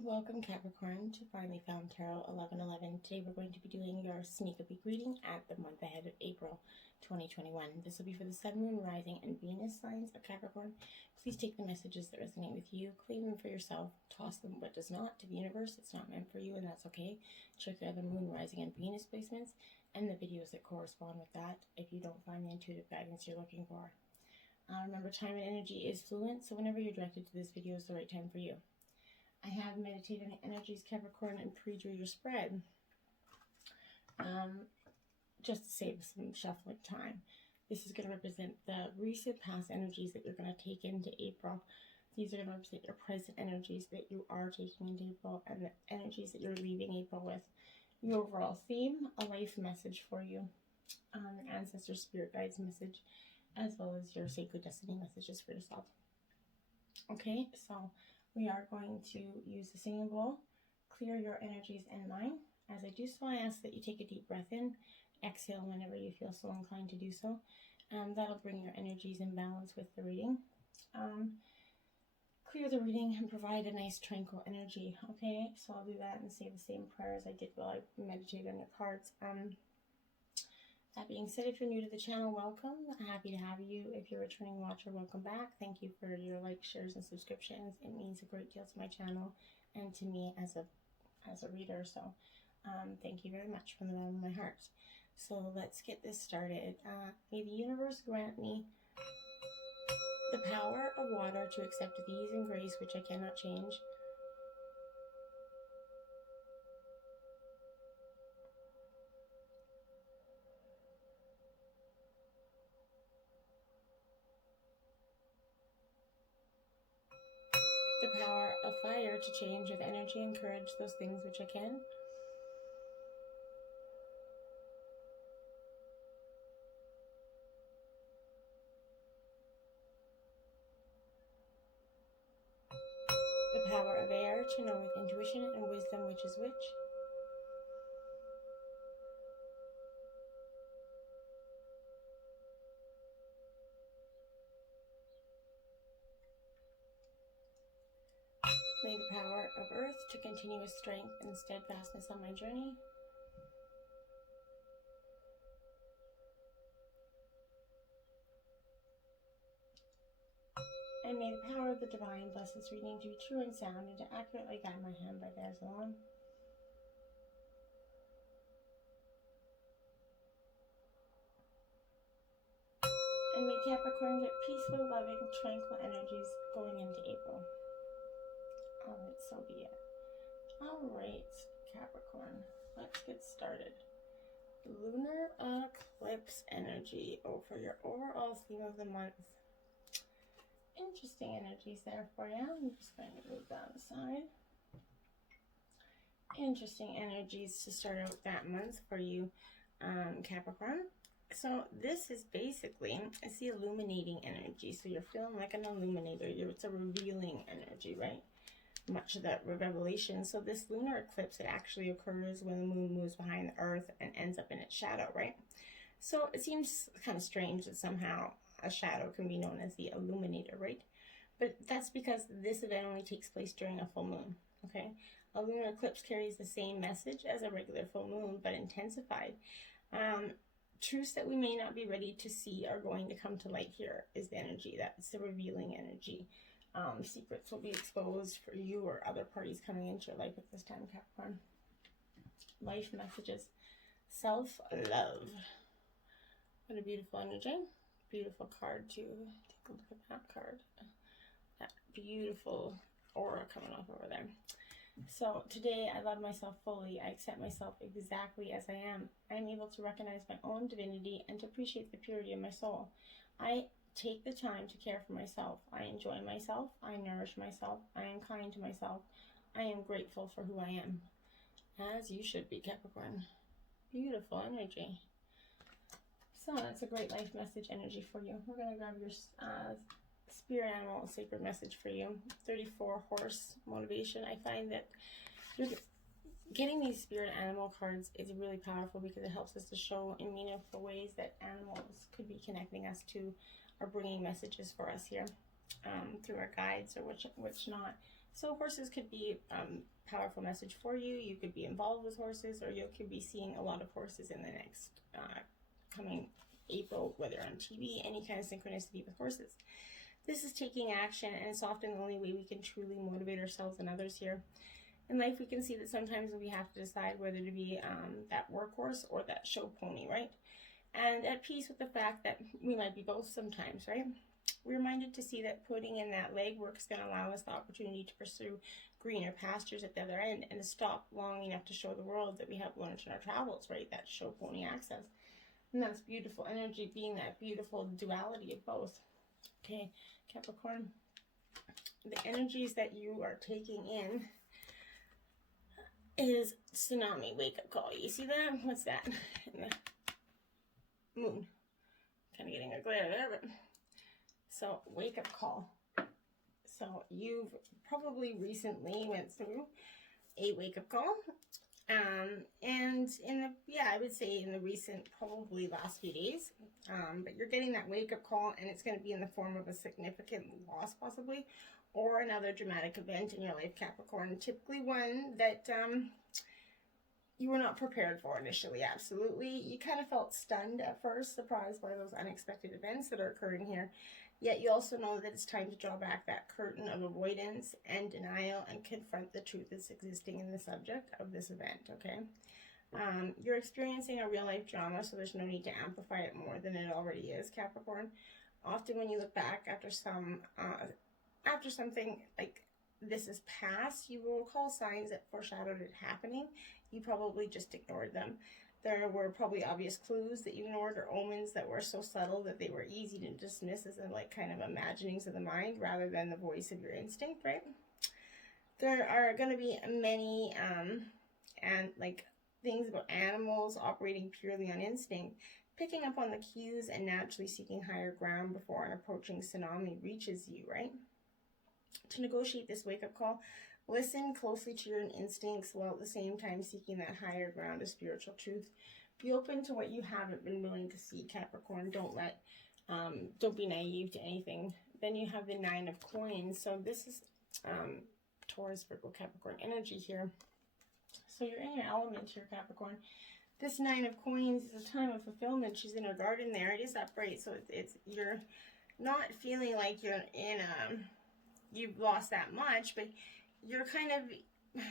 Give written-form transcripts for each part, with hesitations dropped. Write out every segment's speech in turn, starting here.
Welcome Capricorn to Finally Found Tarot 1111. Today we're going to be doing your sneak a peek reading at the month ahead of April 2021. This will be for the Sun, Moon, Rising, and Venus signs of Capricorn. Please take the messages that resonate with you, claim them for yourself, toss them what does not to the universe. It's not meant for you and that's okay. Check your other Moon, Rising, and Venus placements and the videos that correspond with that if you don't find the intuitive guidance you're looking for. Remember, time and energy is fluent, so whenever you're directed to this video is the right time for you. I have meditated energies, Capricorn, and pre-drew your spread. Just to save some shuffling time. This is going to represent the recent past energies that you're going to take into April. These are going to represent your present energies that you are taking into April and the energies that you're leaving April with. Your overall theme, a life message for you, your ancestor spirit guides message, as well as your sacred destiny messages for yourself. Okay, so we are going to use the singing bowl, clear your energies and mine. As I do so, I ask that you take a deep breath in, exhale whenever you feel so inclined to do so. That'll bring your energies in balance with the reading. Clear the reading and provide a nice tranquil energy. Okay, so I'll do that and say the same prayer as I did while I meditated on your cards. That being said, if you're new to the channel, welcome. I'm happy to have you. If you're a returning watcher, welcome back. Thank you for your likes, shares, and subscriptions. It means a great deal to my channel and to me as a reader. So thank you very much from the bottom of my heart. So let's get this started. May the universe grant me the power of water to accept with ease and grace, which I cannot change. The power of fire to change with energy and courage those things which I can. The power of air to know with intuition and wisdom which is which. May the power of earth to continue with strength and steadfastness on my journey. And may the power of the divine bless this reading to be true and sound and to accurately guide my hand by theirs alone. And may Capricorn get peaceful, loving, tranquil energies going into April. Alright, so be it. Alright, Capricorn, let's get started. Lunar eclipse energy for your overall theme of the month. Interesting energies there for you. I'm just going to move that aside. Interesting energies to start out that month for you, Capricorn. So this is basically, it's the illuminating energy. So you're feeling like an illuminator. It's a revealing energy, right? Much of that revelation. So this lunar eclipse, it actually occurs when the moon moves behind the earth and ends up in its shadow, right? So it seems kind of strange that somehow a shadow can be known as the illuminator, right? But that's because this event only takes place during a full moon, okay? A lunar eclipse carries the same message as a regular full moon, but intensified. Truths that we may not be ready to see are going to come to light here is the energy. That's the revealing energy. Secrets will be exposed for you or other parties coming into your life at this time, Capricorn. Life messages. Self-love. What a beautiful energy. Beautiful card too. Take a look at that card. That beautiful aura coming off over there. So today I love myself fully. I accept myself exactly as I am. I am able to recognize my own divinity and to appreciate the purity of my soul. I take the time to care for myself. I enjoy myself. I nourish myself. I am kind to myself. I am grateful for who I am. As you should be, Capricorn. Beautiful energy. So that's a great life message energy for you. We're going to grab your spirit animal sacred message for you. 34 horse motivation. I find that getting these spirit animal cards is really powerful because it helps us to show in meaningful ways that animals could be connecting us to or bringing messages for us here through our guides or which not. So horses could be powerful message for you. You could be involved with horses, or you could be seeing a lot of horses in the next coming April, whether on TV, any kind of synchronicity with horses. This is taking action, and it's often the only way we can truly motivate ourselves and others here. In life, we can see that sometimes we have to decide whether to be that workhorse or that show pony, right? And at peace with the fact that we might be both sometimes, right? We're reminded to see that putting in that legwork is going to allow us the opportunity to pursue greener pastures at the other end, and to stop long enough to show the world that we have learned in our travels, right? That show pony access. And that's beautiful energy, being that beautiful duality of both. Okay, Capricorn, the energies that you are taking in is tsunami wake-up call. You see that? What's that? The moon. Kind of getting a glare there, but so wake-up call. So you've probably recently went through a wake-up call. And I would say in the recent, probably last few days, but you're getting that wake-up call, and it's going to be in the form of a significant loss possibly, or another dramatic event in your life, Capricorn. Typically one that you were not prepared for initially, absolutely. You kind of felt stunned at first, surprised by those unexpected events that are occurring here. Yet you also know that it's time to draw back that curtain of avoidance and denial and confront the truth that's existing in the subject of this event, okay? You're experiencing a real-life drama, so there's no need to amplify it more than it already is, Capricorn. Often when you look back after something like this is past, you will recall signs that foreshadowed it happening. You probably just ignored them. There were probably obvious clues that you ignored, or omens that were so subtle that they were easy to dismiss as like kind of imaginings of the mind rather than the voice of your instinct, right? There are going to be many and like things about animals operating purely on instinct, picking up on the cues and naturally seeking higher ground before an approaching tsunami reaches you, right? To negotiate this wake-up call, listen closely to your instincts while at the same time seeking that higher ground of spiritual truth. Be open to what you haven't been willing to see, Capricorn. Don't be naive to anything. Then you have the 9 of coins. So this is Taurus, Virgo, Capricorn energy here. So you're in your element here, Capricorn. This 9 of coins is a time of fulfillment. She's in her garden there. It is upright, so it's you're not feeling like you're in you've lost that much, but you're kind of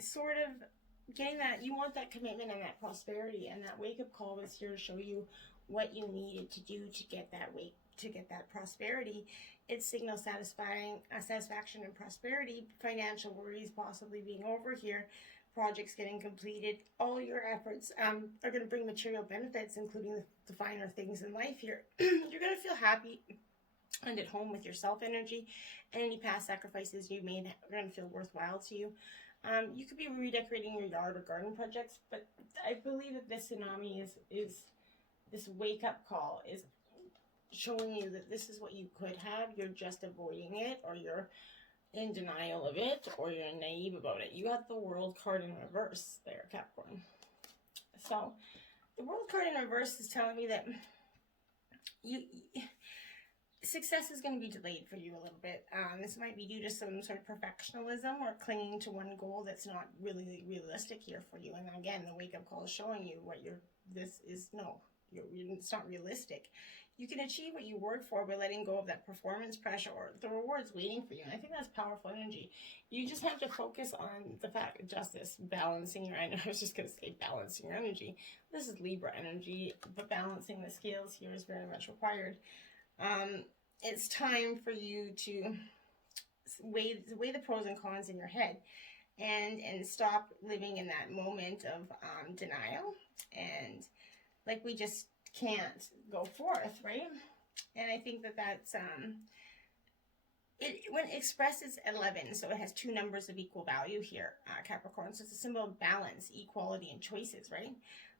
sort of getting that, you want that commitment and that prosperity, and that wake-up call was here to show you what you needed to do to get that prosperity. It signals satisfaction and prosperity, financial worries possibly being over here, projects getting completed. All your efforts are going to bring material benefits, including the finer things in life here. You're going to feel happy and at home with yourself energy, and any past sacrifices you made are going to feel worthwhile to you. You could be redecorating your yard or garden projects, but I believe that this tsunami is this wake-up call is showing you that this is what you could have. You're just avoiding it, or you're in denial of it, or you're naive about it. You got the World card in reverse there, Capricorn. So the World card in reverse is telling me that success is going to be delayed for you a little bit. This might be due to some sort of perfectionism or clinging to one goal that's not really realistic here for you. And again, the wake-up call is showing you what it's not realistic. You can achieve what you work for by letting go of that performance pressure, or the reward's waiting for you. And I think that's powerful energy. You just have to focus on the fact of justice, balancing your energy. I was just going to say balancing your energy. This is Libra energy, but balancing the scales here is very much required. It's time for you to weigh the pros and cons in your head, and stop living in that moment of denial, and like we just can't go forth, right? And I think that's when it expresses 11, so it has 2 numbers of equal value here, Capricorn. So it's a symbol of balance, equality, and choices, right?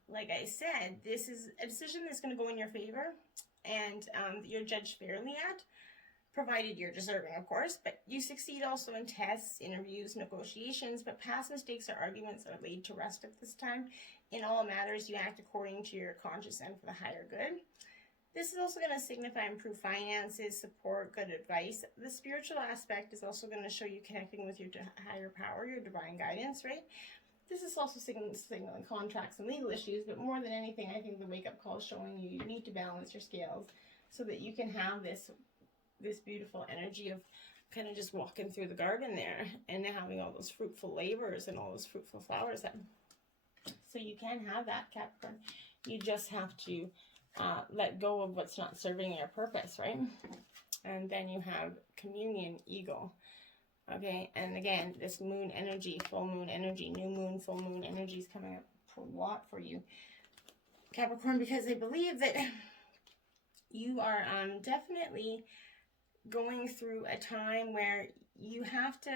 Like I said, this is a decision that's going to go in your favor, and you're judged fairly at, provided you're deserving, of course. But you succeed also in tests, interviews, negotiations, but past mistakes or arguments are laid to rest at this time. In all matters, you act according to your conscience and for the higher good. This is also going to signify improved finances, support, good advice. The spiritual aspect is also going to show you connecting with your higher power, your divine guidance, right? This is also signaling contracts and legal issues, but more than anything, I think the wake-up call is showing you need to balance your scales so that you can have this beautiful energy of kind of just walking through the garden there and having all those fruitful labors and all those fruitful flowers. So you can have that, Capricorn. You just have to let go of what's not serving your purpose, right? And then you have communion, eagle. Okay, and again, this moon energy, full moon energy, new moon, full moon energy is coming up a lot for you, Capricorn, because I believe that you are definitely going through a time where you have to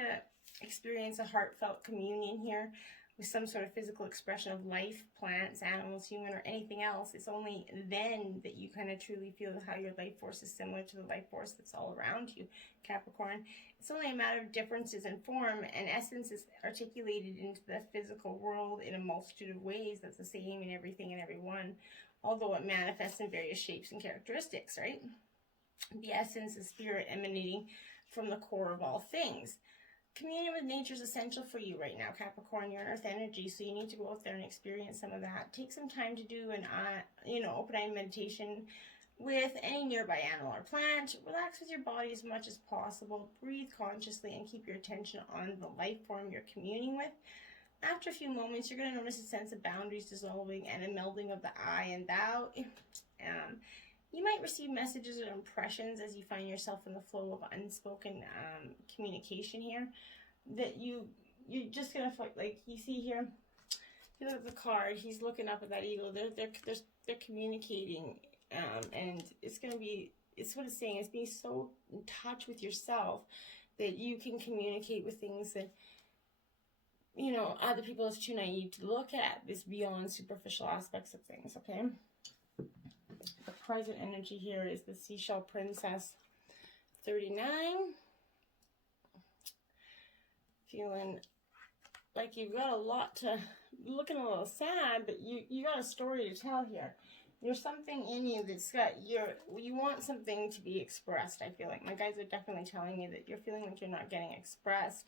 experience a heartfelt communion here with some sort of physical expression of life, plants, animals, human, or anything else. It's only then that you kind of truly feel how your life force is similar to the life force that's all around you, Capricorn. It's only a matter of differences in form, and essence is articulated into the physical world in a multitude of ways that's the same in everything and everyone, although it manifests in various shapes and characteristics, right? The essence is spirit emanating from the core of all things. Communion with nature is essential for you right now, Capricorn. You're earth energy, so you need to go out there and experience some of that. Take some time to do an open-eye meditation with any nearby animal or plant. Relax with your body as much as possible. Breathe consciously and keep your attention on the life form you're communing with. After a few moments, you're going to notice a sense of boundaries dissolving and a melding of the I and thou. You might receive messages or impressions as you find yourself in the flow of unspoken communication here. That you're just gonna like you see here. You look at the card. He's looking up at that eagle. They're communicating, and it's gonna be. It's what it's saying. It's being so in touch with yourself that you can communicate with things that other people is too naive to look at. This beyond superficial aspects of things. Okay. The present energy here is the Seashell Princess 39. Feeling like you've got a lot to, looking a little sad, but you got a story to tell here. There's something in you that's got you want something to be expressed. I feel like my guys are definitely telling me that you're feeling like you're not getting expressed.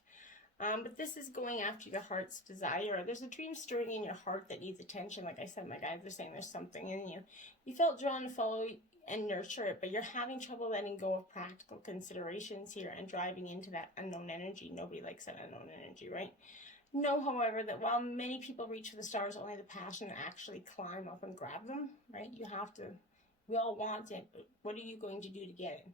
But this is going after your heart's desire. There's a dream stirring in your heart that needs attention. Like I said, my guys are saying there's something in you. You felt drawn to follow and nurture it, but you're having trouble letting go of practical considerations here and driving into that unknown energy. Nobody likes that unknown energy, right? Know, however, that while many people reach for the stars, only the passionate actually climb up and grab them, right? We all want it, but what are you going to do to get it?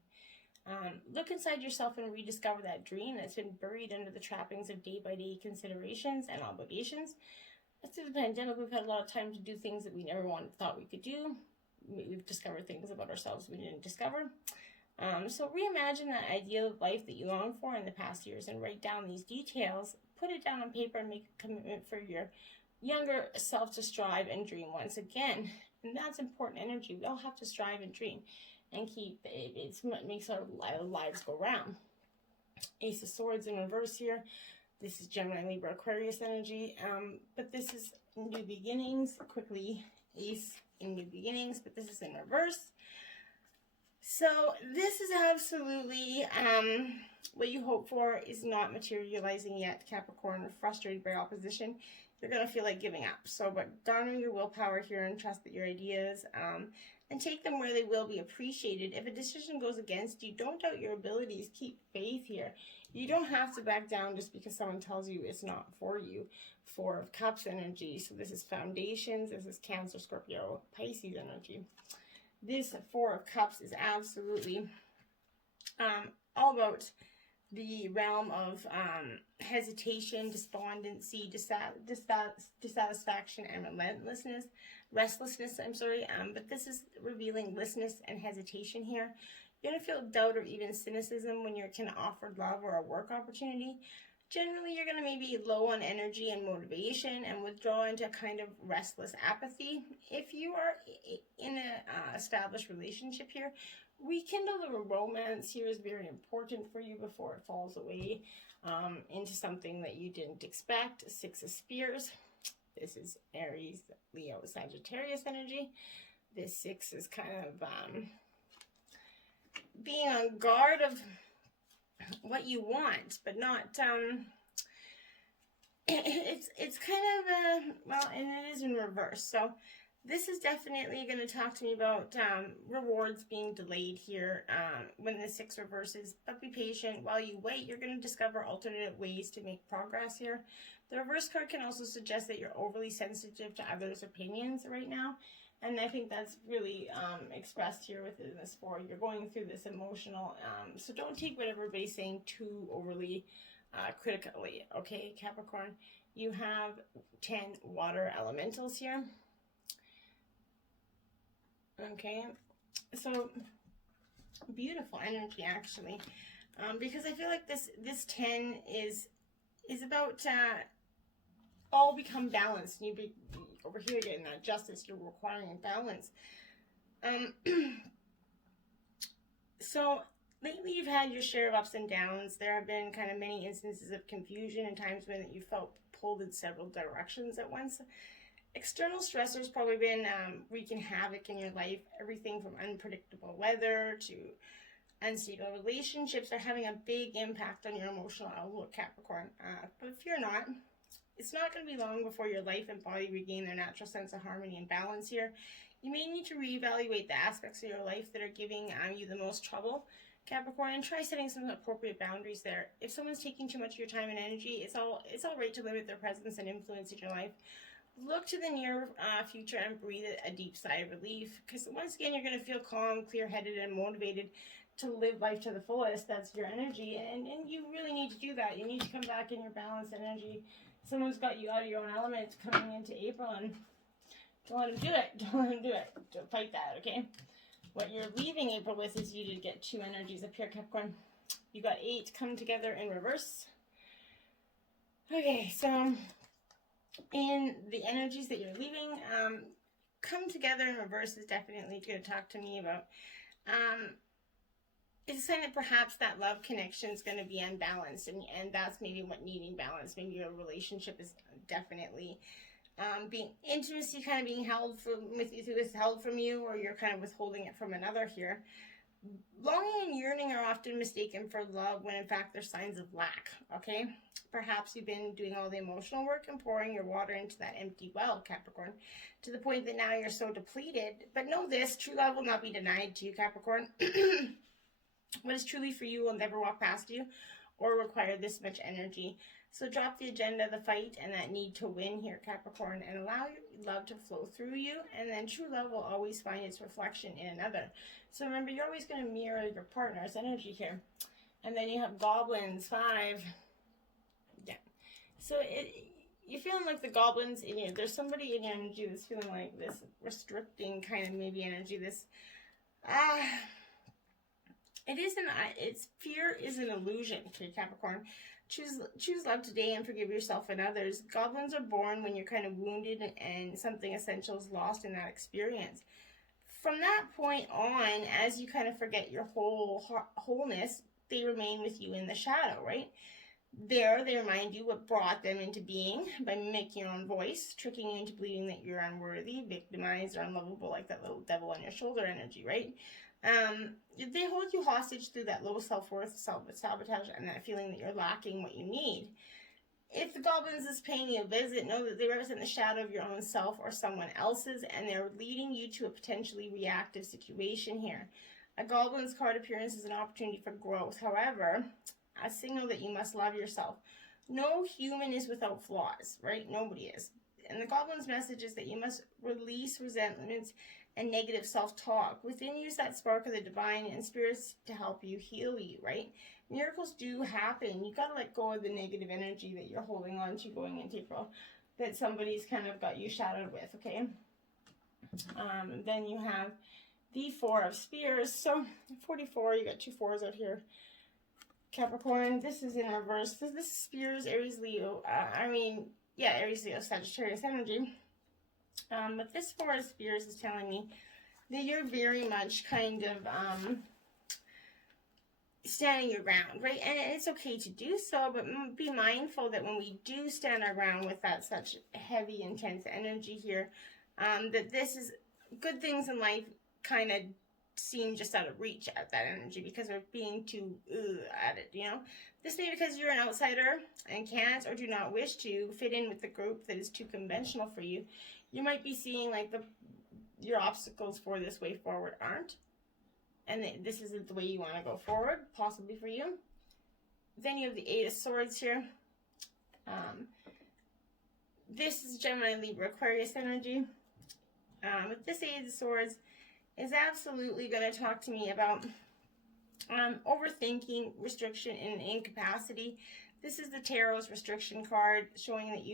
Look inside yourself and rediscover that dream that's been buried under the trappings of day-by-day considerations and obligations. Through the pandemic, we've had a lot of time to do things that we never thought we could do. We've discovered things about ourselves we didn't discover. So reimagine that ideal life that you long for in the past years and write down these details. Put it down on paper and make a commitment for your younger self to strive and dream once again. And that's important energy. We all have to strive and dream. And keep it makes our lives go round. Ace of Swords in reverse here. This is Gemini, Libra, Aquarius energy. But this is new beginnings. Quickly, Ace in new beginnings, but this is in reverse. So this is absolutely what you hope for is not materializing yet, Capricorn. Frustrated by opposition. You're going to feel like giving up. But garner your willpower here and trust that your ideas and take them where they will be appreciated. If a decision goes against you, don't doubt your abilities. Keep faith here. You don't have to back down just because someone tells you it's not for you. Four of Cups energy. So this is foundations. This is Cancer, Scorpio, Pisces energy. This Four of Cups is absolutely all about the realm of hesitation, despondency, dissatisfaction, and restlessness, but this is revealing listlessness and hesitation here. You're going to feel doubt or even cynicism when you're kind of offered love or a work opportunity. Generally, you're going to maybe low on energy and motivation and withdraw into kind of restless apathy. If you are in an established relationship here, rekindle the romance here is very important for you before it falls away into something that you didn't expect. Six of Spears. This is Aries, Leo, Sagittarius energy. This 6 is kind of being on guard of what you want, but not, it's kind of, well, and it is in reverse. So this is definitely going to talk to me about rewards being delayed here when the 6 reverses, but be patient. While you wait, you're going to discover alternate ways to make progress here. The reverse card can also suggest that you're overly sensitive to others' opinions right now. And I think that's really expressed here within this 4. You're going through this emotional, so don't take what everybody's saying too overly critically, okay, Capricorn? You have 10 water elementals here. Okay, so beautiful energy actually, because I feel like this 10 is about all become balanced. You be over here getting that justice. You're requiring balance. So lately you've had your share of ups and downs. There have been kind of many instances of confusion and times when you felt pulled in several directions at once. External stressors probably been wreaking havoc in your life. Everything from unpredictable weather to unstable relationships are having a big impact on your emotional outlook, Capricorn. But fear not. It's not going to be long before your life and body regain their natural sense of harmony and balance here. You may need to reevaluate the aspects of your life that are giving you the most trouble, Capricorn, and try setting some appropriate boundaries there. If someone's taking too much of your time and energy, it's all right to limit their presence and influence in your life. Look to the near future and breathe a deep sigh of relief, because once again, you're going to feel calm, clear-headed, and motivated to live life to the fullest. That's your energy, and you really need to do that. You need to come back in your balanced energy. Someone's got you out of your own element coming into April, and don't let them do it. Don't let them do it. Don't fight that, okay? What you're leaving April with is you did get 2 energies up here, Capricorn. You got 8 come together in reverse. Okay, so in the energies that you're leaving, come together in reverse is definitely going to talk to me about, it's a sign that perhaps that love connection is going to be unbalanced, and that's maybe what needing balance. Maybe your relationship is definitely being intimacy kind of being held withheld from you, or you're kind of withholding it from another here. Longing and yearning are often mistaken for love when in fact they're signs of lack, okay? Perhaps you've been doing all the emotional work and pouring your water into that empty well, Capricorn, to the point that now you're so depleted. But know this, true love will not be denied to you, Capricorn. What is truly for you will never walk past you or require this much energy. So drop the agenda, the fight, and that need to win here, Capricorn, and allow your love to flow through you, and then true love will always find its reflection in another. So remember, you're always going to mirror your partner's energy here. And then you have goblins, 5. Yeah. So you're feeling like the goblins in you. There's somebody in your energy that's feeling like this restricting kind of maybe energy, this, fear is an illusion, okay, Capricorn. Choose love today and forgive yourself and others. Goblins are born when you're kind of wounded and something essential is lost in that experience. From that point on, as you kind of forget your wholeness, they remain with you in the shadow, right? There, they remind you what brought them into being by mimicking your own voice, tricking you into believing that you're unworthy, victimized, or unlovable, like that little devil on your shoulder energy, right? They hold you hostage through that low self-worth, self-sabotage, and that feeling that you're lacking what you need. If the goblins is paying you a visit, know that they represent the shadow of your own self or someone else's, and they're leading you to a potentially reactive situation here. A goblin's card appearance is an opportunity for growth. However, a signal that you must love yourself. No human is without flaws, right? Nobody is. And the goblin's message is that you must release resentments and negative self-talk. Within you is that spark of the divine and spirits to help you, heal you, right? Miracles do happen. You got to let go of the negative energy that you're holding on to going into April, that somebody's kind of got you shadowed with, okay? Then you have the 4 of Spears. So 44, you got 2 4s out here, Capricorn. This is in reverse. This is Spears, Aries, Leo. Aries, Leo, Sagittarius energy. But this 4 of Spears is telling me that you're very much kind of standing your ground, right? And it's okay to do so, but be mindful that when we do stand our ground with that such heavy, intense energy here, that this is good things in life kind of seem just out of reach at that energy because we're being too at it, you know. This may be because you're an outsider and can't or do not wish to fit in with the group that is too conventional for you. You might be seeing like your obstacles for this way forward aren't, and this isn't the way you want to go forward, possibly for you. Then you have the Eight of Swords here. This is Gemini, Libra, Aquarius energy. With this Eight of Swords is absolutely going to talk to me about overthinking, restriction, and incapacity. This is the Tarot's restriction card, showing that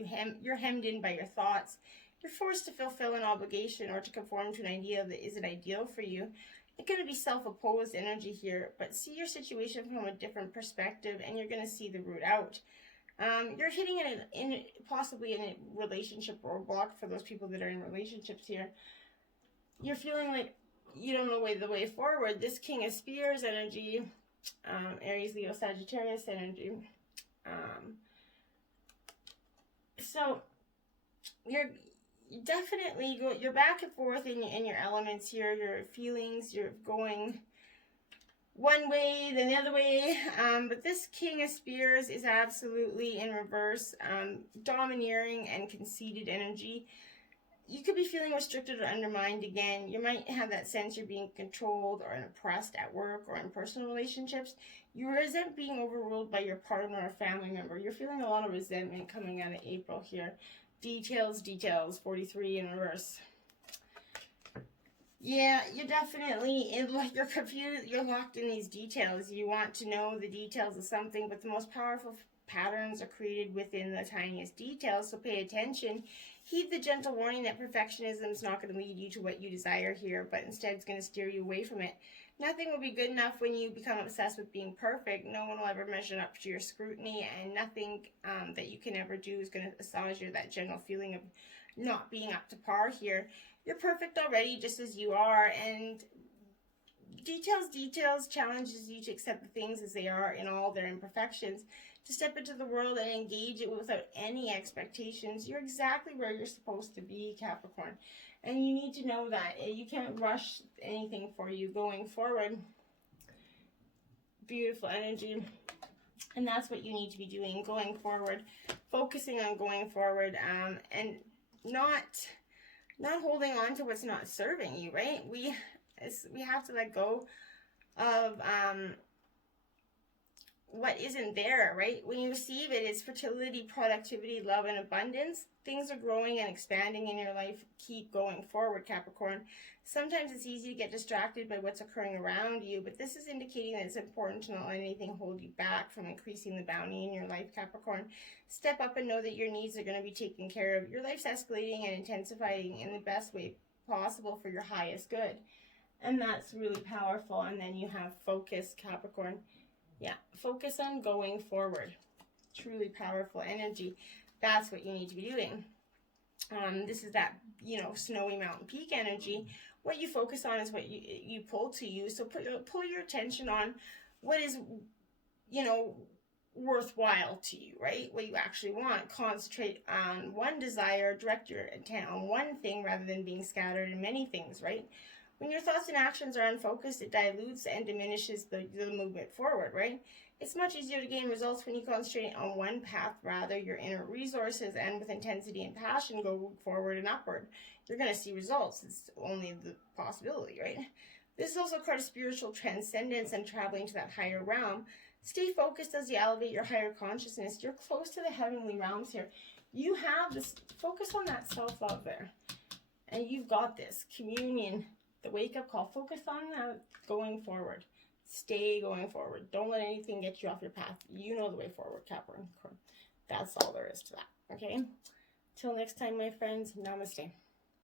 you're hemmed in by your thoughts. You're forced to fulfill an obligation or to conform to an idea that isn't ideal for you. It's going to be self-opposed energy here, but see your situation from a different perspective, and you're going to see the route out. You're hitting possibly in a relationship or block for those people that are in relationships here. You're feeling like you don't know the way forward. This King of Spears energy, Aries, Leo, Sagittarius energy. So you're definitely you're back and forth in your elements here, your feelings. You're going one way, then the other way. But this King of Spears is absolutely in reverse, domineering and conceited energy. You could be feeling restricted or undermined again. You might have that sense you're being controlled or oppressed at work or in personal relationships. You resent being overruled by your partner or family member. You're feeling a lot of resentment coming out of April here. Details, 43 in reverse. Yeah, you're definitely, you're confused, you're locked in these details. You want to know the details of something, but the most powerful patterns are created within the tiniest details, so pay attention. Heed the gentle warning that perfectionism is not going to lead you to what you desire here, but instead it's going to steer you away from it. Nothing will be good enough when you become obsessed with being perfect. No one will ever measure up to your scrutiny, and nothing that you can ever do is going to assuage that general feeling of not being up to par here. You're perfect already, just as you are, and details challenges you to accept the things as they are in all their imperfections, to step into the world and engage it without any expectations. You're exactly where you're supposed to be, Capricorn, and you need to know that. You can't rush anything for you going forward. Beautiful energy, and that's what you need to be doing going forward, focusing on going forward, and not holding on to what's not serving you, right? We have to let go of what isn't there, right? When you receive it, it's fertility, productivity, love, and abundance. Things are growing and expanding in your life. Keep going forward, Capricorn. Sometimes it's easy to get distracted by what's occurring around you, but this is indicating that it's important to not let anything hold you back from increasing the bounty in your life, Capricorn. Step up and know that your needs are going to be taken care of. Your life's escalating and intensifying in the best way possible for your highest good. And that's really powerful. And then you have focus, Capricorn. Yeah, focus on going forward. Truly powerful energy. That's what you need to be doing. This is that, snowy mountain peak energy. What you focus on is what you pull to you. So pull your attention on what is, worthwhile to you, right? What you actually want. Concentrate on one desire. Direct your intent on one thing rather than being scattered in many things, right? When your thoughts and actions are unfocused, it dilutes and diminishes the movement forward, right? It's much easier to gain results when you concentrate on one path rather. Your inner resources and with intensity and passion go forward and upward. You're going to see results. It's only the possibility, right? This is also part of spiritual transcendence and traveling to that higher realm. Stay focused as you elevate your higher consciousness. You're close to the heavenly realms here. You have this, focus on that self-love there. And you've got this. Communion, the wake-up call. Focus on that going forward. Stay going forward. Don't let anything get you off your path. You know the way forward, Capricorn. That's all there is to that, okay? Till next time, my friends, namaste.